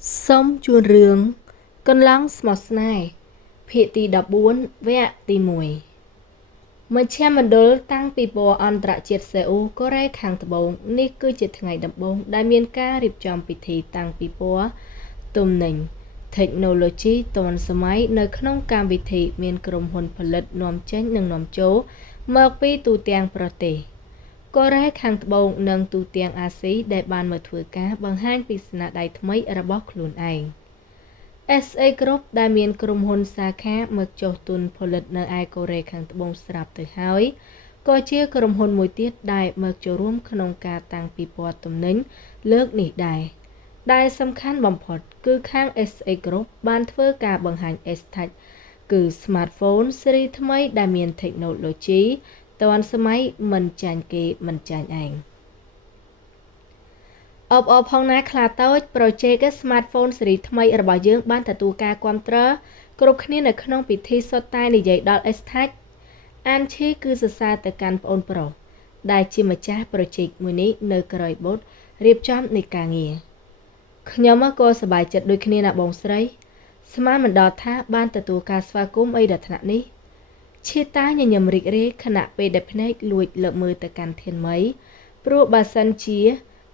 Sống chuồn rương, cân lắng smart này,ភាគទី14 វគ្គទី1 មជ្ឈមណ្ឌលតាំងពីពណ៌អន្តរជាតិសេអ៊ូកូរ៉េខាងត្បូងនេះគឺជាថ្ងៃដំបូងដែលមានការរៀបចំពិធីតាំងពីពណ៌ទំនិញ Technology ទាន់សម័យនៅក្នុងកម្មវិធីមានក្រុមហ៊ុនផលិតនាំចេញនិងនាំចូលមកពីទូទាំងប្រទេសកូរ៉េខាងត្បូងនិងទូទាំងអាស៊ីដែលបានមកធ្វើការបង្ហាញពីស្នាដៃថ្មីរបស់ខ្លួនឯង SA Group ដែលមានក្រុមហ៊ុនសាខាមកចុះទុនផលិតនៅឯកូរ៉េខាងត្បូងស្រាប់ទៅហើយក៏ជាក្រុមហ៊ុនមួយទៀតដែលមកចូលរួមក្នុងការតាំងពីពណ៌ទំនិញលើកនេះដែលសំខាន់បំផុតគឺខាង SA Group បានធ្វើការបង្ហាញ S-Touch គឺ Smartphone ស៊េរីថ្មីដែលមាន Technology ទាន់សម័យមិនចាញ់គេមិនចាញ់ឯងអបផងណាខ្លាតូច Project Smartphone ស៊េរីថ្មីរបស់យើងបានទទួលការគាំទ្រគ្រប់គ្នានៅក្នុងពិធីសុទ្ធតែនិយាយដល់ S-Touch អានឈីគឺសរសើរទៅកាន់ប្អូនប្រុសដែលជាម្ចាស់ Project មួយនេះនៅក្រោយបូតរៀបចំនៃការងារខ្ញុំក៏សប្បាយចិត្តដូចគ្នាណាបងស្រីស្មានមិនដល់ថាបានទទួលការស្វាគមន៍អីដល់ថ្នាក់នេះឈីតាញញឹមរីករាយខណៈពេលដែលភ្នែកលួចលើកមើលទៅកាន់ធានមីព្រោះបើសិនជា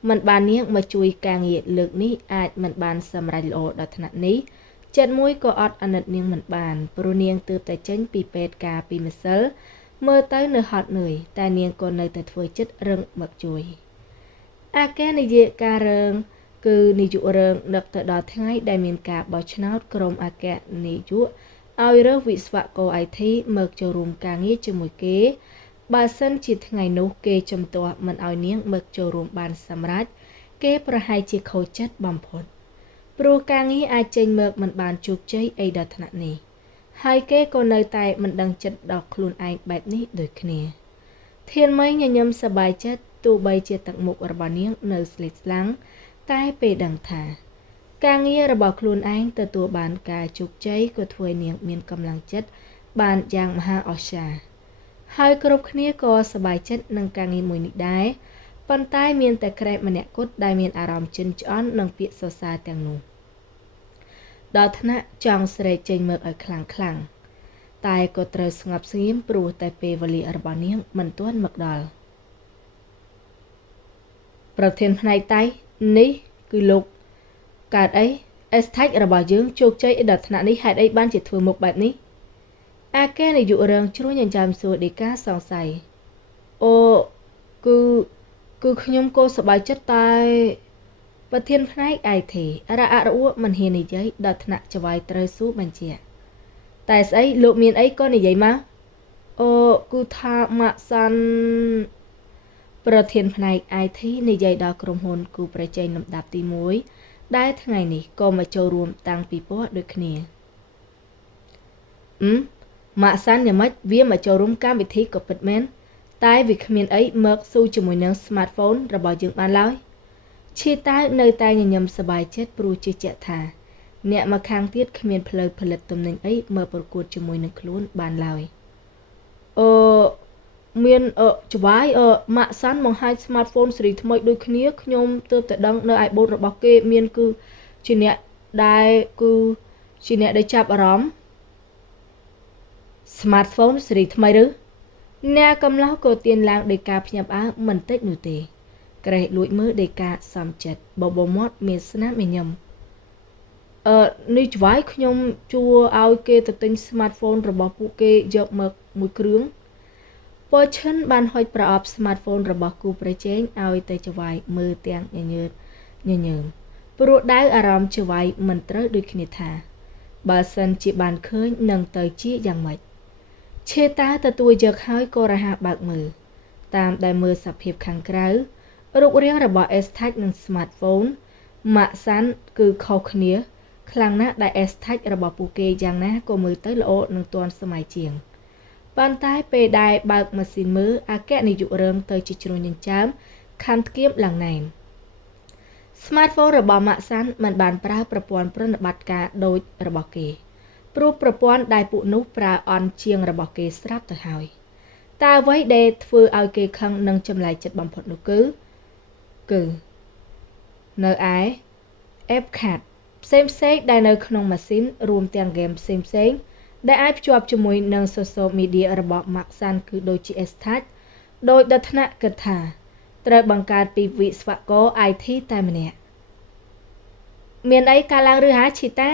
មិនបាននាងមកជួយការងារលើកនេះអាចមិនបានសម្រេចល្អដល់ថ្នាក់នេះចិត្តមួយក៏អត់អាណិតនាងមិនបានព្រោះនាងទើបតែចេញពីពេទ្យការពីម្សិលមើលទៅនៅហត់នឿយតែនាងក៏នៅតែធ្វើចិត្តរឹងមកជួយអគ្គនាយិការឿងគឺនាយករឿងនឹកទៅដល់ថ្ងៃដែលមានការបោះឆ្នោតក្រុមអគ្គនាយកឲ្យរើសវិស្វករ IT មកចូលរួមការងារជាមួយគេបើសិនជាថ្ងៃនោះគេជំទាស់មិនឲ្យនាងមកចូលរួមបានសម្រេចគេប្រហែលជាខូចចិត្តបំផុតព្រោះការងារអាចចេញមកមិនបានជោគជ័យអីដល់ថ្នាក់នេះហើយគេក៏នៅតែមិនដឹងចិត្តដល់ខ្លួនឯងបែបនេះដូចគ្នាធានមីញញឹមសប្បាយចិត្តទោះបីជាទឹកមុខរបស់នាងនៅស្លេកស្លាំងតែពេលដឹងថាការងាររបស់ខ្លួនឯងទទួលបានការជោគជ័យក៏ធ្វើឲ្យនាងមានកម្លាំងចិត្តបានយ៉ាងមហាអស្ចារ្យហើយគ្រប់គ្នាក៏សប្បាយចិត្តនឹងការងារមួយនេះដែរប៉ុន្តែមានតែក្រែបម្នាក់គត់ដែលមានអារម្មណ៍ជិនច្អន់នឹងពាក្យសរសើរទាំងនោះដល់ថ្នាក់ចង់ស្រែកចេញមកឲ្យខ្លាំងតែក៏ត្រូវស្ងប់ស្ងៀមព្រោះតែពេលវេលារបស់នាងមិនទាន់មកដល់ប្រធានផ្នែកតៃនេះគឺលោកកើតអី S-Touch របស់យើងជោគជ័យដល់ថ្នាក់នេះហេតុអីបានជាធ្វើមុខបែបនេះអគ្គនាយករឿងជ្រួញចាំសួរដេកាសង្ស័យអូគឺខ្ញុំក៏សប្បាយចិត្តតែប្រធានផ្នែក IT រអាក់រអួលមិនហ៊ាននិយាយដល់ថ្នាក់ចវាយត្រូវស៊ូបញ្ជាតែស្អីលោកមានអីក៏និយាយមកគឺថាម៉ាក់សាន់ប្រធានផ្នែក IT និយាយដល់ក្រុមហ៊ុនគូប្រជែងលំដាប់ទី1ដែលថ្ងៃនេះក៏មកចូលរួមតាំងពីពណ៌ដូចគ្នាម៉ាក់សាន់យ៉ាងម៉េចវាមកចូលរួមកម្មវិធីក៏ពិតមែនតែវាគ្មានអីមកស៊ូជាមួយនឹង Smartphone របស់យើងបានឡើយឈីតានៅតែញញឹមសប្បាយចិត្តព្រោះជឿជាក់ថាអ្នកមកខាងទៀតគ្មានផ្លូវផលិតទំនិញអីមកប្រកួតជាមួយនឹងខ្លួនបានឡើយមានច្បាយម៉ាក់សាន់បង្ហាញ Smartphone ស៊េរីថ្មីដូចគ្នាខ្ញុំទើបតែដឹងនៅឯបូតរបស់គេមានគឺជាអ្នកដែលចាប់អារម្មណ៍ Smartphone ស៊េរីថ្មីឬអ្នកកំឡោះក៏ទៀនឡើងដោយការភ្ញាក់ផ្អើលមិនតិចនោះទេក្រេះលួចមើលដោយការសំចិត្តបបោមាត់មានស្នាមញញឹមនេះច្បាយខ្ញុំជួឲ្យគេទៅទិញ Smartphone របស់ពួកគេយកមកមួយគ្រឿងពឈិនបានហុចប្រអប់ Smartphone របស់គូប្រជែងឲ្យទៅច្បាយមើលទាំងញញើមព្រោះដៅអារម្មណ៍ច្បាយមិនត្រូវដូចគ្នាថាបើសិនជាបានឃើញនឹងទៅជាយ៉ាងម៉េចឆេតាទទួលយកហើយក៏រហ័សបើកមើលតាមដែលមើលសភាពខាងក្រៅរូបរាងរបស់ S-Touch និង Smartphone ម៉ាក់សាន់គឺខុសគ្នាខ្លាំងណាស់ដែល S-Touch របស់ពួកគេយ៉ាងណាក៏មើលទៅល្អនិងទាន់សម័យជាងប៉ុន្តែពេលដែលបើកម៉ាស៊ីនមើលអគ្គនាយករឿងទៅជាជ្រួញញញើមខំធ្គាមឡើងណែន Smartphone របស់ម៉ាក់សាន់មិនបានប្រើប្រព័ន្ធប្រតិបត្តិការដូចរបស់គេព្រោះប្រព័ន្ធដែលពួកនោះប្រើអន់ជាងរបស់គេស្រាប់ទៅហើយតែអ្វីដែលធ្វើឲ្យគេខឹងនិងចម្លែកចិត្តបំផុតនោះគឺនៅឯ F-Card ផ្សេងដែលនៅក្នុងម៉ាស៊ីនរួមទាំងហ្គេមផ្សេងដែលអាចភ្ជាប់ជាមួយនឹង social media របស់ Maxan គឺដូចជា Estach ដោយដថ្នាក់គិតថាត្រូវបង្កើតពីវិស្វករ IT តែម្នាក់មានអីកាលឡើងឬហាឈីតៅ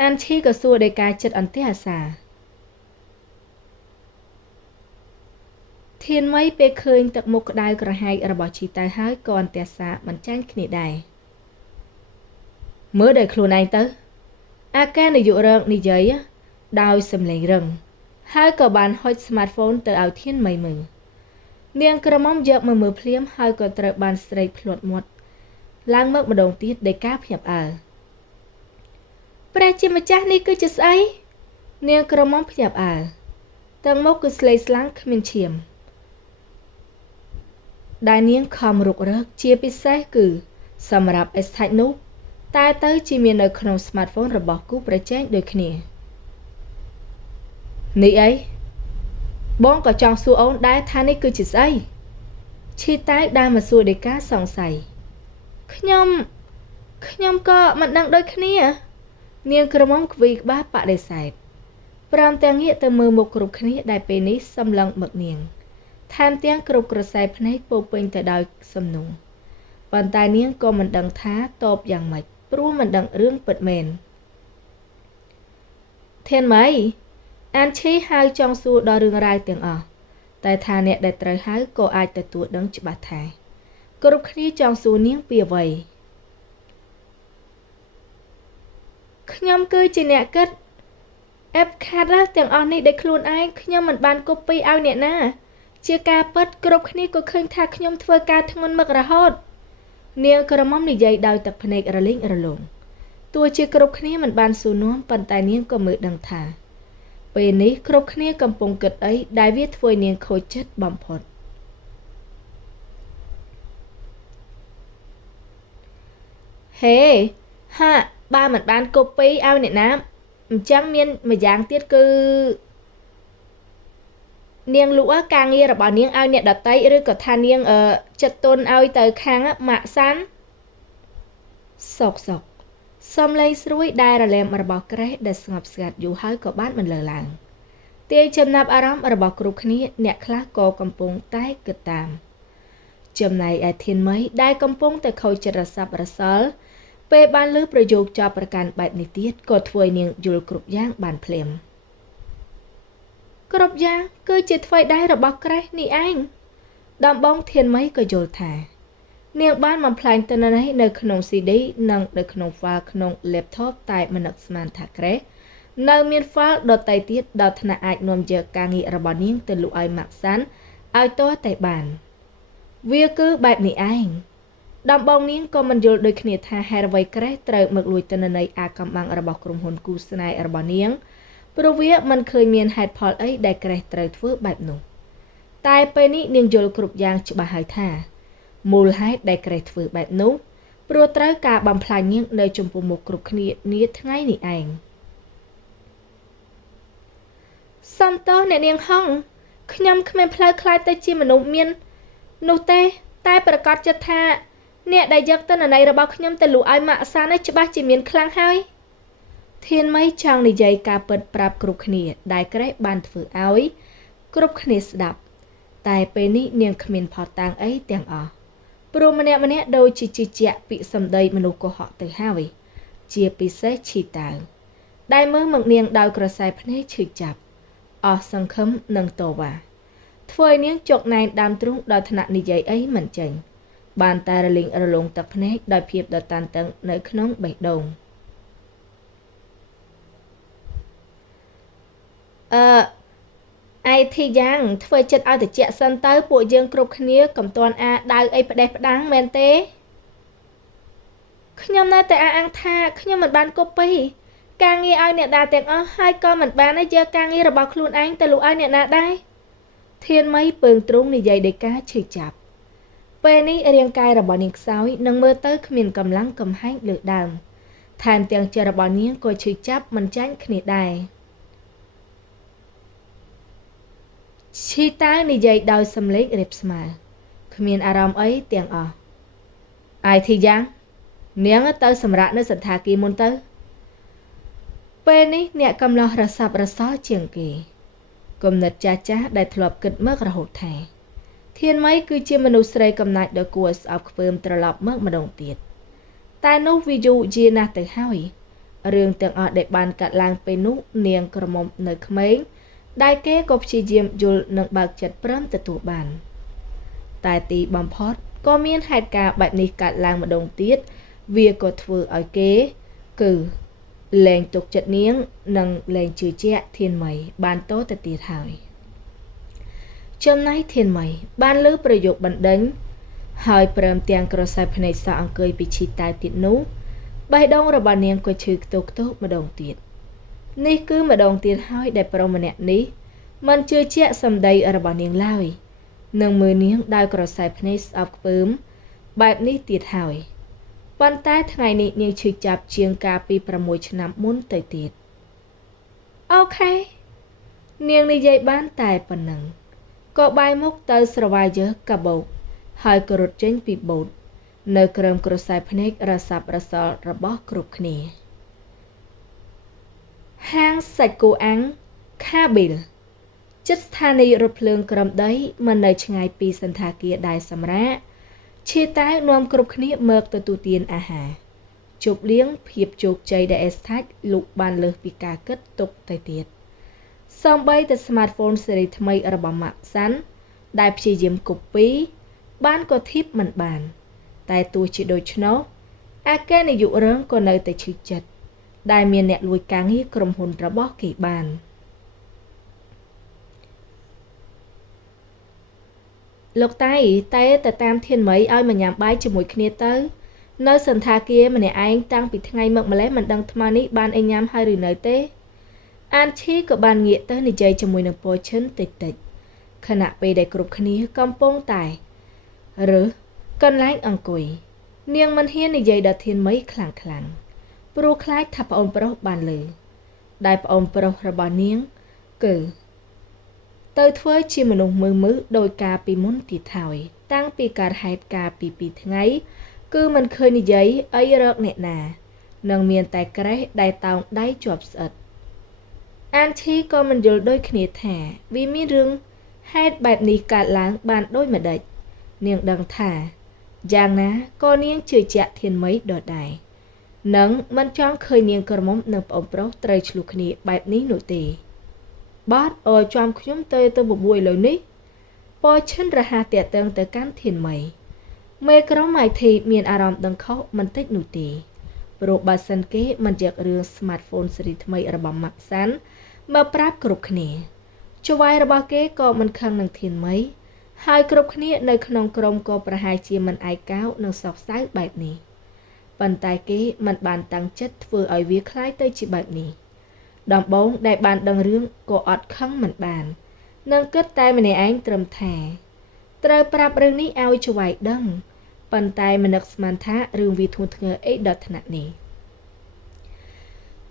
អានឈីក៏សួរដោយការចិត្តអន្ទះអាសាធានមីពេលឃើញទឹកមុខក្តៅក្រហាយរបស់ឈីតៅហើយក៏អន្ទះសាមិនចាញ់គ្នាដែរមើលដោយខ្លួនឯងទៅអាការនាយករងនិយាយដោយសំឡេងរឹងហើយក៏បានហុច smartphone ទៅឲ្យធានមីមើលនាងក្រមុំយកមើលភ្លាមហើយក៏ត្រូវបានស្រែកភ្លាត់មាត់ឡើងមកម្ដងទៀតដោយការភ្ញាក់ផ្អើលព្រះជាម្ចាស់នេះគឺជាស្អីនាងក្រមុំភ្ញាក់ផ្អើលទាំងមុខគឺស្លេកស្លាំងគ្មានឈាមដែលនាងខំរុករកជាពិសេសគឺសម្រាប់ Estach នោះតែទៅជាមាននៅក្នុង smartphone របស់គូប្រជែងដូចគ្នានេះអីបងក៏ចង់សួរអូនដែរថានេះគឺជាស្អីឈីតៅដើរមកសួរដោយការសង្ស័យខ្ញុំក៏មិនដឹងដូចគ្នានាងក្រមុំខ្វីក្បាលបដិសេធព្រមទាំងងាកទៅមើលមុខគ្រប់គ្នាដែលពេលនេះសម្លឹងមឹកនាងថែមទាំងគ្រប់ក្រសែភ្នែកពោពេញទៅដោយសំណួរប៉ុន្តែនាងក៏មិនដឹងថាតបយ៉ាងម៉េចព្រោះមិនដឹងរឿងពិតមែនធានមីអានឈីហៅចង់សួរដល់រឿងរ៉ាវទាំងអស់តែថាអ្នកដែលត្រូវហៅក៏អាចទទួលដឹងច្បាស់ថាគ្រប់គ្នាចង់សួរនាងពីអ្វីខ្ញុំគឺជាអ្នកគិតអេបខាត់ទាំងអស់នេះដោយខ្លួនឯងខ្ញុំមិនបានកូពីឲ្យអ្នកណាជាការពិតគ្រប់គ្នាក៏ឃើញថាខ្ញុំធ្វើការធ្ងន់មឹករហូតនាងក្រមុំនិយាយដោយទឹកភ្នែករលីងរលោងទោះជាគ្រប់គ្នាមិនបានសួរនាំប៉ុន្តែនាងក៏មើលដឹងថាពេលនេះគ្រប់គ្នាកំពុងគិតអីដែលវាធ្វើនាងខូចចិត្តបំផុតហេហាបើមិនបានកូពីឲ្យអ្នកណាអញ្ចឹងមានម្យ៉ាងទៀតគឺនាងលក់ការងាររបស់នាងឲ្យអ្នកដតីឬក៏ថានាងចិត្តទុនឲ្យទៅខាងម៉ាក់សាន់សុកសំឡេងស្រួយដែលរលែមរបស់ក្រេះដែលស្ងប់ស្ងាត់យូរហើយក៏បានបន្លឺឡើងទាយចំណាប់អារម្មណ៍របស់គ្រប់គ្នាអ្នកខ្លះក៏កំពុងតែគិតតាមចំណែកឯធានមីដែលកំពុងតែខូចចិត្តរស័ព្ទរសល់ពេលបានលើប្រយោគចោទប្រកាន់បែបនេះទៀតក៏ធ្វើឲ្យនាងយល់គ្រប់យ៉ាងបានភ្លាមគ្រប់យ៉ាងគឺជាថ្មីដែររបស់ក្រេះនេះឯងដំបងធានមីក៏យល់ថានាងបានបំផ្លាញទិន្នន័យនៅក្នុង CD និងនៅក្នុង file ក្នុង laptop តែមិននឹកស្មានថាក្រេះនៅមាន file ដទៃទៀតដល់ថ្នាក់អាចនាំយកការងាររបស់នាងទៅលក់ឲ្យម៉ាក់សាន់ឲ្យតតែបានវាគឺបែបនេះឯងដំបងនាងក៏មិនយល់ដូចគ្នាថាហេតុអ្វីក្រេះត្រូវមកលួចទិន្នន័យអាកំបាំងរបស់ក្រុមហ៊ុនគូស្នេហ៍របស់នាងព្រោះវាមិនឃើញមានហេតុផលអីដែលក្រេះត្រូវធ្វើបែបនោះតែពេលនេះនាងយល់គ្រប់យ៉ាងច្បាស់ហើយថាមូលហេតុដែលក្រេះធ្វើបែបនោះព្រោះត្រូវការបំផ្លាញនាងនៅចំពោះមុខគ្រប់គ្នានាថ្ងៃនេះឯងសំទោសអ្នកនាងហងខ្ញុំគ្មានផ្លូវខ្លាចទៅជាមនុស្សមាននោះទេតែប្រកាសចិត្តថាអ្នកដែលយកទិន្នន័យរបស់ខ្ញុំទៅលក់ឲ្យម៉ាក់សាននេះច្បាស់ជាមានខ្លាំងហើយធានមីចង់និយាយការពិតប្រាប់គ្រប់គ្នាដែលក្រេះបានធ្វើឲ្យគ្រប់គ្នាស្ដាប់តែពេលនេះនាងគ្មានផុសតាំងអីទាំងអស់ព្រោះម្នាក់ដូចជាជឿជាក់ពីសម្ដីមនុស្សកុហកទៅហើយជាពិសេសឈីតាវដែលមើលមកនាងដោយក្រសែភ្នែកឈឺចាប់អស់សង្ឃឹមនិងតវ៉ាធ្វើឲ្យនាងជោគណែនដើមទ្រូងដល់ថ្នាក់និយាយអីមិនចេញបានតែរលីងរលងទឹកភ្នែកដោយភាពដ៏តានតឹងនៅក្នុងបេះដូងឯធីយ៉ាងធ្វើចិត្តឲ្យតិចសិនទៅពួកយើងគ្រប់គ្នាកុំទាន់ដៅអីផ្ដេសផ្ដាំងមែនទេខ្ញុំនៅតែអាងថាខ្ញុំមិនបានកូពីការងារឲ្យអ្នកណាទាំងអស់ហើយក៏មិនបានយកការងាររបស់ខ្លួនឯងទៅលក់ឲ្យអ្នកណាដែរធានមីពើងទ្រូងនិយាយដោយការឈឺចាប់ពេលនេះរាងកាយរបស់នាងខ្សោយនឹងមើលទៅគ្មានកម្លាំងកំហែងលើដើមថែមទាំងចិត្តរបស់នាងក៏ឈឺចាប់មិនចាញ់គ្នាដែរឈីតានិយាយដោយសំឡេងរៀបស្មើគ្មានអារម្មណ៍អីទាំងអស់ឯធីយ៉ាង នាងទៅសម្រាប់នៅសន្តាគារមុនទៅពេលនេះអ្នកកំឡោះរសាប់រសល់ជាងគេគំនិតចាស់ចាស់ដែលធ្លាប់គិតមករហូតថាធានមីគឺជាមនុស្សស្រីកំណាចដ៏គួរឲ្យស្អប់ខ្ពើមត្រឡប់មកម្ដងទៀតតែនោះវាយូរយារណាស់ទៅហើយរឿងទាំងអស់ដែលបានកាត់ឡើងពេលនោះនាងក្រមុំនៅក្មេងដែលគេក៏ព្យាយាមយល់និងបើកចិត្តព្រមទទួលបានតែទីបំផុតក៏មានហេតុការណ៍បែបនេះកើតឡើងម្ដងទៀតវាក៏ធ្វើឲ្យគេគឺលែងទុកចិត្តនាងនិងលែងជឿជាក់ធានមីបានតទៅទៀតហើយចំណែកធានមីបានលើប្រយោគបណ្ដេញហើយព្រមទាំងក្រសែភ្នែកសក់អង្គុយពីឈីតៅទៀតនោះបេះដូងរបស់នាងក៏ឈឺខ្ទោកម្ដងទៀតនេះគឺម្ដងទៀតហើយដែលប្រុសម្នាក់នេះមិនជឿជាក់សម្ដីរបស់នាងឡើយនឹងមើលនាងដោយក្រសែភ្នែកស្អប់ខ្ពើមបែបនេះទៀតហើយប៉ុន្តែថ្ងៃនេះនាងឈឺចាប់ជាងកាលពី6ឆ្នាំមុនទៅទៀតអូខេនាងនិយាយបានតែប៉ុណ្ណឹងក៏បាយមុខទៅស្រវាយយើកាបោកហើយក៏រត់ចេញពីបូតនៅក្រោមក្រសែភ្នែករសាប់រសល់របស់គ្រប់គ្នាហាងសាច់គោអាំងខាប៊ីលជិតស្ថានីយរថភ្លើងក្រំដីមិននៅឆ្ងាយពីសន្តាគារដែលសម្រាប់ឈីតាវនាំគ្រប់គ្នាមកទទួលទានអាហារជប់លៀងភាពជោគជ័យដែលអេស្ថាច់លុកបានលើសពីការគិតទុកទៅទៀតសូម្បីតែ smartphone ស៊េរីថ្មីរបស់ Maxan ដែលព្យាយាមកូពីបានក៏ធៀបមិនបានតែទោះជាដូច្នោះអគ្គនាយករងក៏នៅតែឈឺចិត្តដែលមានអ្នកលួចការងារក្រុមហ៊ុនរបស់គេបានលោកតែតាមធានមីឲ្យមកញ៉ាំបាយជាមួយគ្នាទៅនៅសន្តាគារម្នាក់ឯងតាំងពីថ្ងៃមកម្លេះមិនដឹងថ្មនេះបានអីញ៉ាំហើយឬនៅទេអានឈីក៏បានងាកទៅនិយាយជាមួយនឹងពូឈិនតិចខណៈពេលដែលគ្រប់គ្នាកំពុងតែរើសកន្លែងអង្គុយនាងមិនហ៊ាននិយាយដល់ធានមីខ្លាំងព្រោះខ្លាចថាប្អូនប្រុសបានឮដែលប្អូនប្រុសរបស់នាងគឺទៅធ្វើជាមនុស្សមើលដោយការពីមុនទៀតហើយតាំងពីការហេតុការពី2ថ្ងៃគឺមិនឃើញនិយាយអីរកអ្នកណានឹងមានតែក្រេះដែលតោងដៃជាប់ស្អិតអានឈីក៏មិនយល់ដូចគ្នាថាវាមានរឿងហេតុបែបនេះកើតឡើងបានដូចម្ដេចនាងដឹងថាយ៉ាងណាក៏នាងជឿជាក់ធានមីដដែលនឹងមិនចង់ឃើញនាងក្រមុំនិងប្អូនប្រុសត្រូវឆ្លោះគ្នាបែបនេះនោះទេបាទអូចាំខ្ញុំទៅបបួលឥឡូវនេះពរឈិនរហ័សតាក់ទងទៅកាន់ធានមីមេក្រុម IT មានអារម្មណ៍ដឹងខុសមិនតិចនោះទេព្រោះបើសិនគេមិនយករឿង smartphone ស៊េរីថ្មីរបស់ Maxan មកប្រាប់គ្រប់គ្នាចៅហ្វាយរបស់គេក៏មិនខឹងនឹងធានមីហើយគ្រប់គ្នានៅក្នុងក្រុមក៏ប្រហែលជាមិនឯកោនឹងសោកសៅបែបនេះប៉ុន្តែគេមិនបានតាំងចិត្តធ្វើឲ្យវាคล้ายទៅជាបែបនេះដំបងដែលបានដឹងរឿងក៏អត់ខឹងមិនបាននឹងគិតតែម្នាក់ឯងត្រឹមថាត្រូវប្រាប់រឿងនេះឲ្យចៅហ្វាយដឹងប៉ុន្តែមិននឹកស្មានថារឿងវាធ្ងន់ធ្ងរអីដល់ថ្នាក់នេះ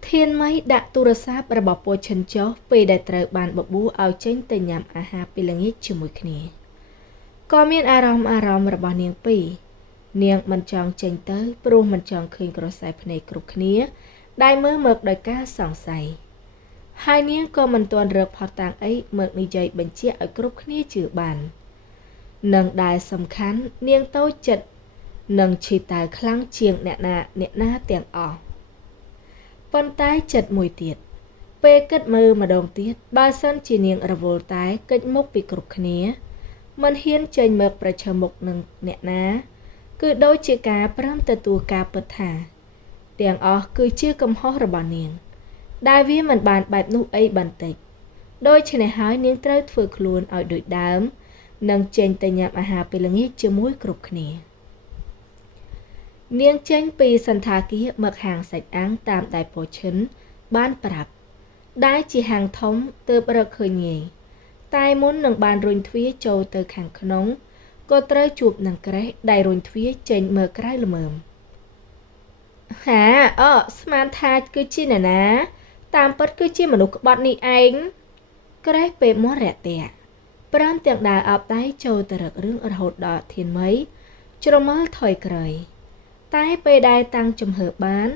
ធានមីដាក់ទូរស័ព្ទរបស់ពូឈិនចុះពេលដែលត្រូវបានបបួលឲ្យចេញទៅញ៉ាំអាហារពេលល្ងាចជាមួយគ្នាក៏មានអារម្មណ៍របស់នាងពីរនាងមិនចង់ចេញទៅព្រោះមិនចង់ឃើញក្រសែភ្នែកគ្រប់គ្នាដែលមើលមកដោយការសង្ស័យហើយនាងក៏មិនទាន់រកផុសតាំងអីមកនិយាយបញ្ជាក់ឲ្យគ្រប់គ្នាជឿបាននិងដែលសំខាន់នាងតូចចិត្តនិងឈីតៅខ្លាំងជាងអ្នកណាទាំងអស់ប៉ុន្តែចិត្តមួយទៀតពេលគិតមើលម្ដងទៀតបើសិនជានាងរវល់តែកិច្ចមុខពីគ្រប់គ្នាមិនហ៊ានចេញមកប្រឈមមុខនឹងអ្នកណាគឺដូចជាការព្រមទទួលការពិតថាទាំងអស់គឺជាកំហុសរបស់នាងដែលវាមិនបានបែបនោះអីបន្តិចដូច្នេះហើយនាងត្រូវធ្វើខ្លួនឲ្យដូចដើមនិងចេញទៅញ៉ាំអាហារពេលល្ងាចជាមួយគ្រប់គ្នានាងចេញពីសន្តាគារមកហាងសាច់អាំងតាមដែលពូឈិនបានប្រាប់ដែលជាហាងធំទើបរកឃើញងាយតែមុននឹងបានរុញទ្វារចូលទៅខាងក្នុងក៏ត្រូវជួបនឹងក្រេះដែលរុញទ្វារចេញមើលក្រៅល្មមហាស្មានថាគឺជាអ្នកណាតាមពិតគឺជាមនុស្សក្បត់នេះឯងក្រេះពេកមករយៈព្រមទាំងដើរអោបដៃចូលទៅរករឿងរហូតដល់ធានមីជ្រមើលថយក្រោយ តែពេលដែលតាំងចំហឺបាន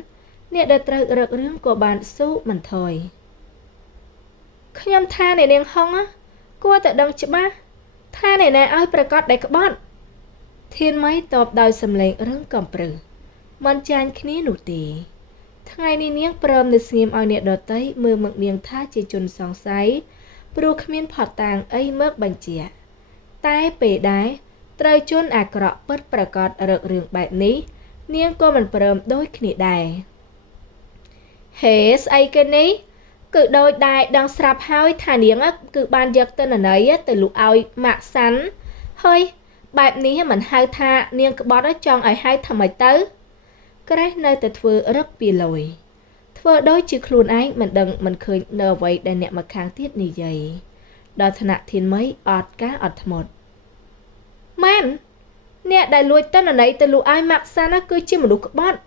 អ្នកដែលត្រូវរករឿងក៏បានស៊ូមិនថយខ្ញុំថាអ្នកនាងហុងគួរតែដឹងច្បាស់ថាអ្នកណាឲ្យប្រកាសដែលក្បត់ធានម៉ៃតបដោយសំឡេងរឹងកំព្រឹសមិនចាញ់គ្នានោះទេថ្ងៃនេះនាងព្រមនៅស្ងៀមឲ្យអ្នកដតីមើលមកនាងថាជាជនសង្ស័យព្រោះគ្មានផុតតាងអីមកបញ្ជាក់តែពេលដែរត្រូវជនអាក្រក់ពិតប្រកបរករឿងបែបនេះនាងក៏មិនព្រមដូចគ្នាដែរហេស្អីគេនេះគឺដោយដែរដឹងស្រាប់ហើយថានាងគឺបានយកទិន្នន័យទៅលក់ឲ្យម៉ាក់សាន់ហើយបែបនេះមិនហៅថានាងក្បត់ចង់ឲ្យហៅថាម៉េចទៅក្រេះនៅតែធ្វើរឹកពីលុយធ្វើដូចជាខ្លួនឯងមិនដឹងមិនឃើញនៅអ្វីដែលអ្នកមកខាងទៀតនិយាយដល់ថ្នាក់ធានមីអត់ការអត់ធ្មត់ម៉ែនអ្នកដែលលួចទិន្នន័យទៅលក់ឲ្យម៉ាក់សាន់គឺជាមនុស្សក្បត់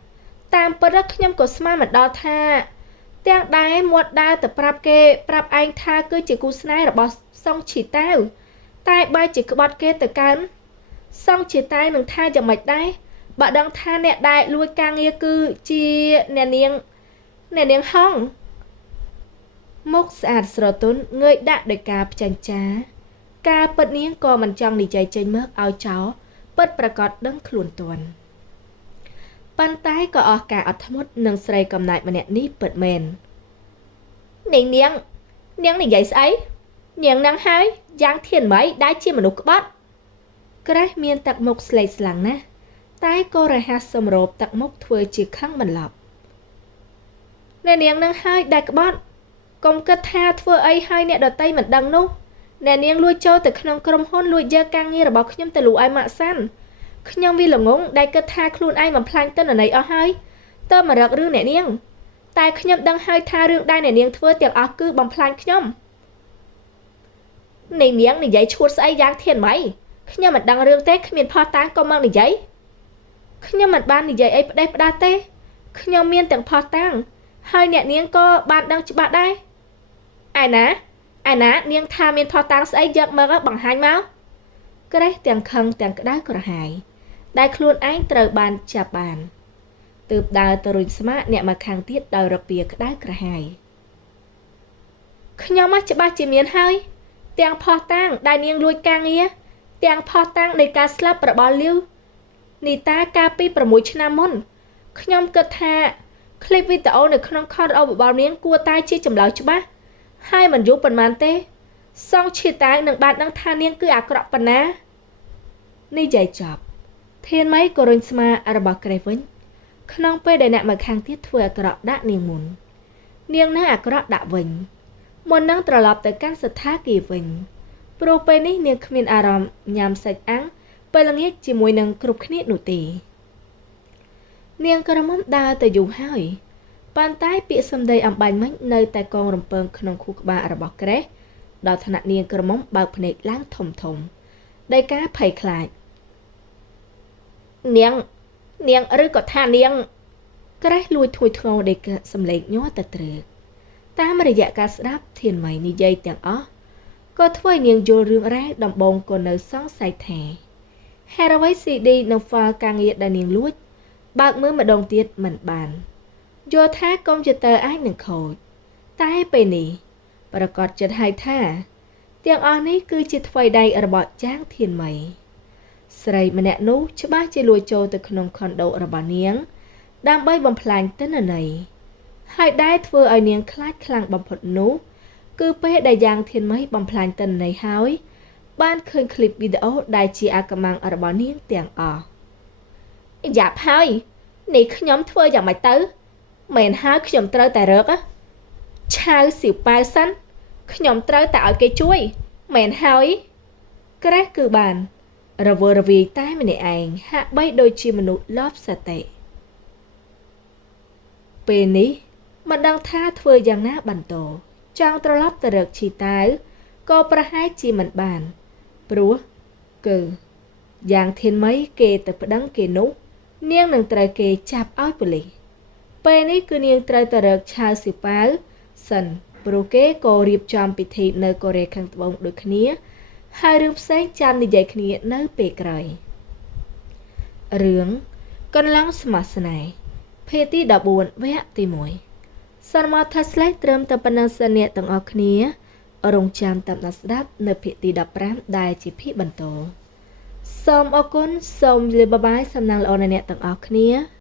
តាមពិតខ្ញុំក៏ស្មានមិនដល់ថាទាំងដែរមាត់ដើរទៅប្រាប់ឯងថាគឺជាគូស្នេហ៍របស់សុងឈីតាវតែបែរជាក្បត់គេទៅកើនសុងឈីតាវនឹងថាយ៉ាងម៉េចដែរបើដឹងថាអ្នកដែលលួចការងារគឺជាអ្នកនាងហុងមុខស្អាតស្រទន់ងើយដាក់ដោយការផ្ចាញ់ចាការពិតនាងក៏មិនចង់និយាយចេញមកឲ្យចោលពិតប្រកបដឹងខ្លួនទាន់ប៉ុន្តែក៏អស់ការអត់ធ្មត់នឹងស្រីកំណាចម្នាក់នេះពិតមែននាងនិយាយស្អីនាងនឹងហើយយ៉ាងធានម៉ៃដែលជាមនុស្សក្បត់ក្រេះមានទឹកមុខស្លេកស្លាំងណាស់តែក៏រហ័សសម្រូបទឹកមុខធ្វើជាខឹងបន្លប់អ្នកនាងនឹងហើយដែលក្បត់កុំគិតថាធ្វើអីឲ្យអ្នកដតីមិនដឹងនោះអ្នកនាងលួចចូលទៅក្នុងក្រុមហ៊ុនលួចយកការងាររបស់ខ្ញុំទៅលក់ឲ្យម៉ាក់សាន់ខ្ញុំវាល្ងងដែលគិតថាខ្លួនឯងបំផ្លាញទិន្នន័យអស់ហើយតើមករករឿងអ្នកនាងតែខ្ញុំដឹងហើយថារឿងដែលអ្នកនាងធ្វើទាំងអស់គឺបំផ្លាញខ្ញុំនាងនិយាយឈួតស្អីយ៉ាងធានម៉ៃខ្ញុំមិនដឹងរឿងទេគ្មានផុសតាងក៏មកនិយាយខ្ញុំមិនបាននិយាយអីផ្ដេសផ្ដាសទេខ្ញុំមានទាំងផុសតាងហើយអ្នកនាងក៏បានដឹងច្បាស់ដែរឯណានាងថាមានផុសតាងស្អីយកមកបង្ហាញមកក្រេះទាំងខឹងទាំងក្តៅក្រហាយដែលខ្លួនឯងត្រូវបានចាប់បានទើបដើរទៅរុញស្មាអ្នកមកខាងទៀតដោយរពាក្តៅក្រហាយខ្ញុំច្បាស់ជាមានហើយទាំងផុសតាងដែលនាងលួចការងារទាំងផុសតាងនៃការស្លាប់របស់លាវនីតាកាលពី6ឆ្នាំមុនខ្ញុំគិតថាคลิปវីដេអូនៅក្នុងខនរបស់នាងគួរតែជាចម្លើយច្បាស់ហើយមិនយូរប៉ុន្មានទេសងឈីតាវនឹងបានដឹងថានាងគឺអាក្រក់ប៉ុណ្ណានិយាយចប់ធានម៉ៃក៏រុញស្មារបស់ក្រេះវិញក្នុងពេលដែលអ្នកមកខាងទៀតធ្វើអាក្រក់ដាក់នាងមុននាងនឹងអាក្រក់ដាក់វិញមុននឹងត្រឡប់ទៅកាន់ស្ថានភាពវិញព្រោះពេលនេះនាងគ្មានអារម្មណ៍ញ៉ាំសាច់អាំងពេលល្ងាចជាមួយនឹងគ្រប់គ្នានោះទេនាងក្រមុំដើរទៅយូរហើយប៉ុន្តែពាក្យសម្ដីអំបញ្ញមិញនៅតែកងរំពើងក្នុងខួរក្បាលរបស់ក្រេះដល់ថ្នាក់នាងក្រមុំបើកភ្នែកឡើងធំដោយការភ័យខ្លាចនាងឬក៏ថានាងក្រេះលួចធួយធ្ងរដោយសម្លេងញ័រទៅត្រឹកតាមរយៈការស្ដាប់ធានម៉ៃនិយាយទាំងអស់ក៏ធ្វើឲ្យនាងយល់រឿងរ៉ាវដំបូងក៏នៅសង្ស័យថាហេតុអ្វី CD នៅ file ការងារដែលនាងលួចបើកមើលម្ដងទៀតមិនបានយល់ថាកុំព្យូទ័រអាចនឹងខូចតែពេលនេះប្រកាសចិត្តឲ្យថាទាំងអស់នេះគឺជាថ្វីដៃរបស់ចាងធានម៉ៃស្រីម្នាក់នោះច្បាស់ជាលួចចូលទៅក្នុងខុនដូរបស់នាងដើម្បីបំផ្លាញទិន្នន័យហើយដែលធ្វើឲ្យនាងខ្លាចខ្លាំងបំផុតនោះគឺពេលដែលយ៉ាងធានម៉ៃបំផ្លាញទិន្នន័យហើយបានឃើញคลิปវីដេអូដែលជាអាកំាំងរបស់នាងទាំងអស់យ៉ាប់ហើយនេះខ្ញុំធ្វើយ៉ាងម៉េចទៅមិនហើយខ្ញុំត្រូវតែរកឆៅសៀវប៉ាវសិនខ្ញុំត្រូវតែឲ្យគេជួយមិនហើយក្រេះគឺបានរវើរវាយតែម្នាក់ឯងហាក់បីដូចជាមនុស្សលបសតិពេលនេះមិនដឹងថាធ្វើយ៉ាងណាបន្តចង់ត្រឡប់ទៅរកឈីតាវក៏ប្រហែលជាមិនបានព្រោះគឺយ៉ាងធានម៉ៃគេទៅប្តឹងគេនោះនាងនឹងត្រូវគេចាប់ឲ្យប៉ូលីសពេលនេះគឺនាងត្រូវទៅរកឆៅសៀវប៉ាវសិនព្រោះគេក៏រៀបចំពិធីនៅកូរ៉េខាងត្បូងដូចគ្នាហើយរឿងផ្សេងចាំនិយាយគ្នានៅពេលក្រោយរឿង កន្លងស្មោះស្នេហ៍ភាគទី14វគ្គទី1សន្មតថាស្លេះត្រឹមតែប៉ុណ្ណឹងសិនអ្នកទាំងអស់គ្នារងចាំតាមដានស្ដាប់នៅភាគទី15ដែលជាភាគបន្តសូមអរគុណសូមលាបាយសំណាងល្អអ្នកទាំងអស់គ្នា